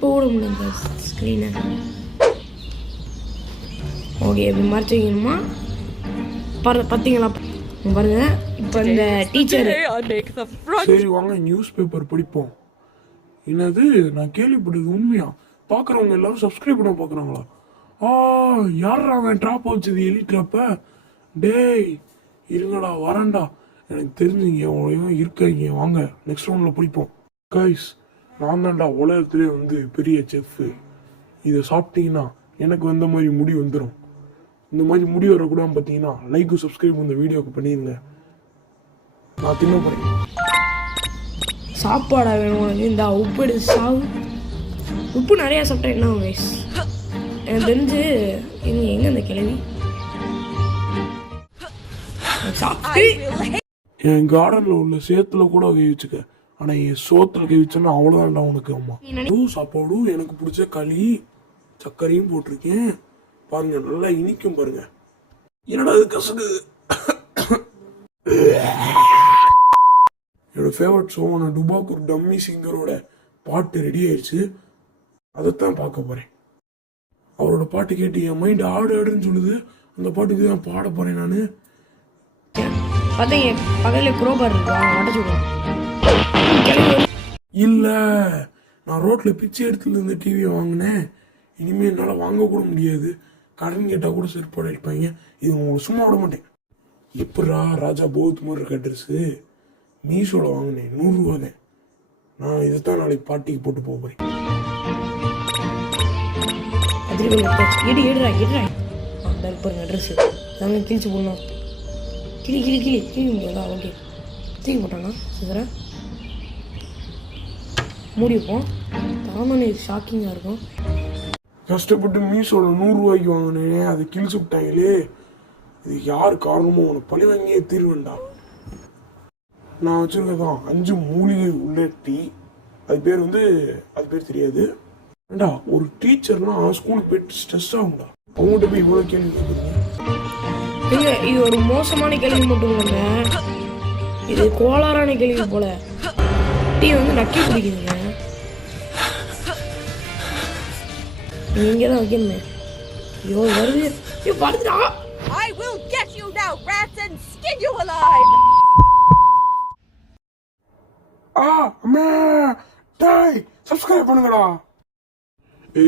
திருப்ப ஓட முடியல ஸ்க்ரீனை. ஓகே இப்படி மறைச்சு வைக்கணுமா? பார்த்தீங்களா பாருங்க. இப்போ இந்த டீச்சர் சரி வாங்க நியூஸ் பேப்பர் படிப்போம். என்னது நான் கேள்விப்பட்டது உண்மையா? பார்க்குறவங்க எல்லாரும் சப்ஸ்கிரைப் பண்ண பார்க்குறாங்களா? யாரா அவன் ட்ராப் வச்சது எலிட்ராப்ப? டேய் இருங்கடா வரேன்டா, எனக்கு தெரிஞ்சுங்க எவ்வளோ இருக்கீங்க. வாங்க நெக்ஸ்ட் ரவுண்டில் பிடிப்போம். கைஸ் நான் தான்டா உலகத்துலேயே வந்து பெரிய செஃப். இதை சாப்பிட்டீங்கன்னா எனக்கு வந்த மாதிரி முடி வந்துடும். இந்த மாதிரி முடி வரக்கூடாது பார்த்தீங்கன்னா லைக் சப்ஸ்கிரைப் இந்த வீடியோக்கு பண்ணிடுங்க. நான் தின்ன போகிறேன். சாப்பாடா வேணும் உனக்கு? இந்த உப்பு எடுத்து சாவு. உப்பு நிறையா சாப்பிட்டா என்ன வயசு? எனக்கு தெரிஞ்சு எங்கே அந்த கிழவி என் கார்டன்ல உள்ள சேத்துல கூட கை வச்சுக்க, ஆனா என் சோத்துல கை வச்சோன்னா அவ்வளவுதான்டா உனக்கு. அம்மா சாப்பாடு எனக்கு பிடிச்ச களி சர்க்கரையும் போட்டிருக்கேன் பாருங்க, நல்லா இனிக்கும் பாருங்க. என்னடா அது கசகு. என்னோட ஃபேவரட் ஷோவான டுபாக்கூர் டம்மி சிங்கரோட பாட்டு ரெடி ஆயிடுச்சு. அதைத்தான் பார்க்க போறேன். அவரோட பாட்டு கேட்டு என் மைண்ட் ஆடு ஆடுன்னு சொல்லுது. அந்த பாட்டுக்கு தான் பாட போறேன் நான். இல்ல நான் ரோட்ல பிச்சை எடுத்துல இருந்து டிவியை வாங்கினேன். இனிமே என்னால வாங்க கூட முடியாது. கடன் கேட்டா கூட செருப்பாடு அடிப்பாங்க. இது உங்களுக்கு சும்மா விட மாட்டேன். எப்படா ராஜா பௌத் மாதிரி இருக்க ட்ரெஸ் மீஷோல வாங்கினேன், 100 ரூபா தான். நான் இதைத்தான் நாளைக்கு பார்ட்டிக்கு போட்டு போக போறேன். ட்ரெஸ் கிழிச்சு போடணும். கிளி கிளி கிளி கிளி முடியாதா? ஓகே தூக்கி போட்டானா சிதற மூடி வைப்போம். தாமனை ஷாக்கிங்காக இருக்கும். கஷ்டப்பட்டு மீஷோட 100 ரூபாய்க்கு வாங்கினேன், அதை கிழிச்சு விட்டாங்களே. இது யார் காரணமோ உனக்கு பழி வாங்கியே தீர்வேண்டா. நான் வச்சிருக்கதான் 5 மூலிகை உள்ள டீ. அது பேர் தெரியாது. ஏண்டா ஒரு டீச்சர்னா ஸ்கூலுக்கு போயிட்டு ஸ்ட்ரெஸ் ஆகும்டா. அவங்ககிட்ட போய் இவ்வளோ கேள்வி கேட்குறீங்க. இது ஒரு மோசமான கேள்வி மட்டும் இல்லைங்க, இது கோளாறான கேள்வி போல. டீ வந்து நக்கி குடிக்குதுங்க. நீங்க தான் வைக்கணுமே. ஐயோ வருது. ஐயோ வருதுடா. I will get you now, rats, and skin you alive. அம்மா டேய் சப்ஸ்கிரைப் பண்ணுங்கடா.